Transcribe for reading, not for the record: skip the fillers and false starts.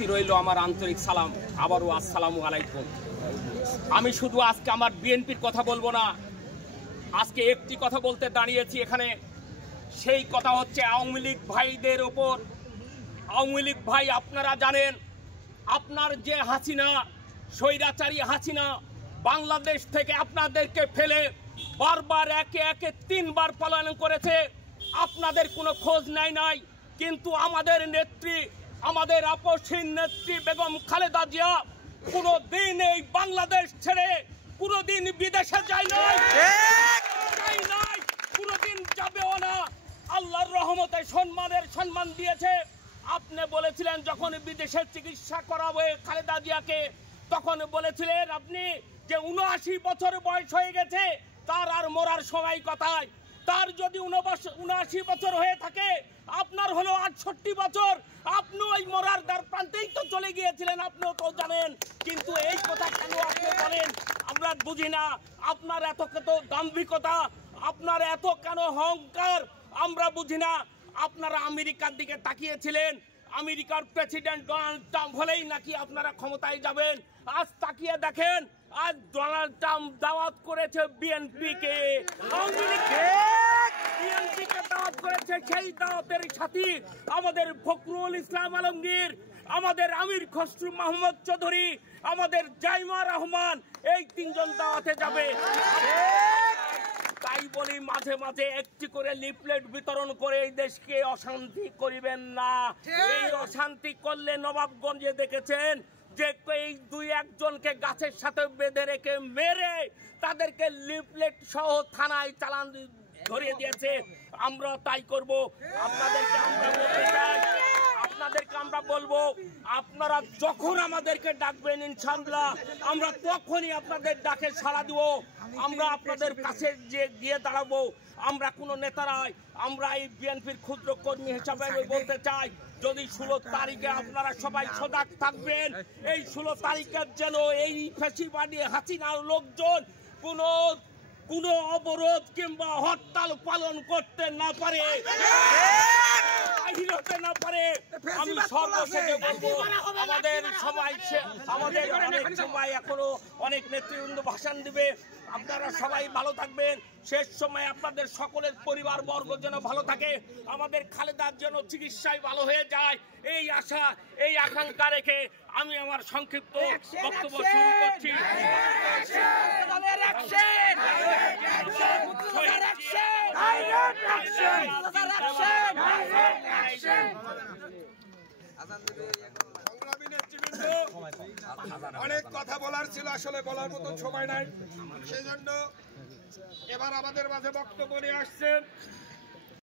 প্রতি রইল আমার আন্তরিক সালাম। আবারও আসসালামু আলাইকুম। আমি শুধু আজকে আমার বিএনপির কথা বলবো না, আজকে একটি কথা বলতে দাঁড়িয়েছি এখানে। সেই কথা হচ্ছে আওয়ামী লীগ ভাইদের ওপর। আওয়ামী লীগ ভাই, আপনারা জানেন আপনার যে হাসিনা, স্বৈরাচারী হাসিনা বাংলাদেশ থেকে আপনাদেরকে ফেলে বারবার একে একে 3 বার পলায়ন করেছে। আপনাদের কোনো খোঁজ নাই। কিন্তু আমাদের নেত্রী, আমাদের আপসহীন নেত্রী বেগম খালেদা জিয়া কোনোদিন এই বাংলাদেশ ছেড়ে কোনোদিন বিদেশে যায় নাই, কোনোদিন যাবেও না। আল্লাহর রহমতে সম্মান দিয়েছে। আপনি বলেছিলেন যখন বিদেশে চিকিৎসা করাবে খালেদা জিয়াকে, তখন বলেছিলেন আপনি যে 79 বছর বয়স হয়ে গেছে, তার আর মরার সময় কথায়। তার যদি 79 বছর হয়ে থাকে, আপনার হলো 68 বছর, আপনি ওই মরার দ্বার প্রান্তেই তো চলে গিয়েছিলেন, আপনিও তো জানেন। কিন্তু এই কথা কেন আপনি বলেন আমরা বুঝি না। আপনার এত কত দাম্ভিকতা, আপনার এত কেন অহংকার আমরা বুঝি না। আপনারা আমেরিকার দিকে তাকিয়েছিলেন, আমেরিকার প্রেসিডেন্ট ডোনাল্ড ট্রাম্প হলেই নাকি আপনারা ক্ষমতায় যাবেন। আজ তাকিয়ে দেখেন, আজ ডোনাল্ড ট্রাম্প দাওয়াত করেছে বিএনপিকে, বিএনপিকে দাওয়াত করেছে। সেই দাওয়াতের সাথে আমাদের ফখরুল ইসলাম আলমগীর, আমাদের আমির খসরু মাহমুদ চৌধুরী, আমাদের জাইমা রহমান, এই 3 জন দাওয়াতে যাবে। তাই বলি মাঝে মাঝে একটি করে লিফলেট বিতরণ করে এই দেশকে অশান্তি করিবেন না। এই অশান্তি করলে নবাবগঞ্জে দেখেছেন যে এই 2-1 জনকে গাছের সাথে বেঁধে রেখে মেরে তাদেরকে লিফলেট সহ থানায় চালান ধরিয়ে দিয়েছে। আমরা তাই করব। আপনাদেরকে আমরা বলবো, আপনারা যখন আমাদেরকে ডাকবেন ইনশাআল্লাহ আমরা তখনই আপনাদের ডাকে সাড়া দিব। আমরা আপনাদের কাছে যে গিয়ে দাঁড়াবো। আমরা কোনো নেতারাই, আমরা এই বিএনপির ক্ষুদ্র কর্মী হিসাবে বলতে চাই, যদি 16 তারিখে আপনারা সবাই সজাগ থাকবেন। এই 16 তারিখের যেন এই ফ্যাসিবাদী হাসিনার লোকজন কোনো অবরোধ কিংবা হরতাল পালন করতে না পারে, হতে না পারে। আমি সর্বশেষে বলবো, আমাদের অনেক সময় এখনো অনেক নেতৃবৃন্দ ভাষণ দিবে। আপনারা সবাই ভালো থাকবেন। শেষ সময় আপনাদের সকলের পরিবার বর্গ যেন ভালো থাকে, আমাদের খালেদার যেন চিকিৎসায় ভালো হয়ে যায়, এই আশা, এই আকাঙ্ক্ষা রেখে আমি আমার সংক্ষিপ্ত বক্তব্য শুরু করছি। অনেক কথা বলার ছিল, আসলে বলার মতো সময় নাই, সেই জন্য এবার আমাদের মাঝে বক্তব্য নিয়ে আসছেন